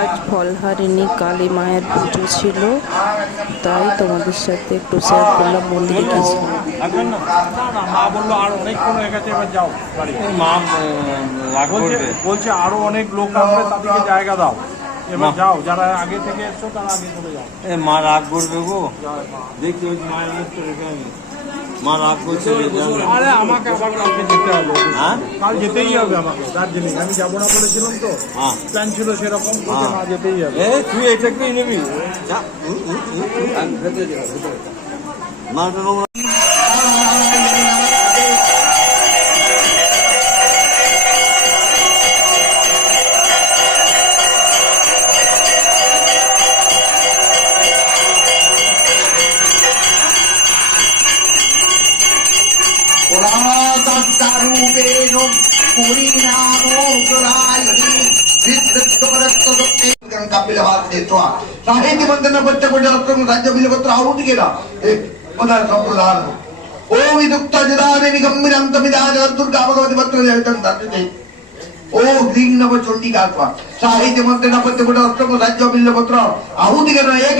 আজ ফলহারিণী কালী মায়ের পুজো ছিল, তাই তোমাদের সাথে একটু শেয়ার করলাম। মন্দিরে গেছিলাম। মা বললো আর অনেকক্ষণ হয়ে গেছে, এবার যাও বাড়ি। মা বলছে আরো অনেক লোক আসবে, তাদেরকে জায়গা দাও, এবার যাও। যারা আগে থেকে এসছো তারা আগে চলে যাও। মা রাগ করবে গো, দেখি ওই মায়ের মুখ তো রেখে আমি। মা রাগ করছে। আরে আমাকে আবার কালকে যেতে হবে। কাল যেতেই হবে আমাকে দার্জিলিং। আমি যাবো না বলেছিলাম তো, প্ল্যান ছিল সেরকম, না যেতেই হবে। তুই এটাকেই নিবি। মাটা নোংরা। साहित्य मंदिर राज्य बिलपत्र आहुति केला संप्रदान ओम विदुक्ता जदाने निगम्यन्तमिदान दुर्गा भगवती पत्र दर्शते ओ ह्रीं नव चंडिका साहित्य मंदिर राज्य बिलपत्र आहुति केला एक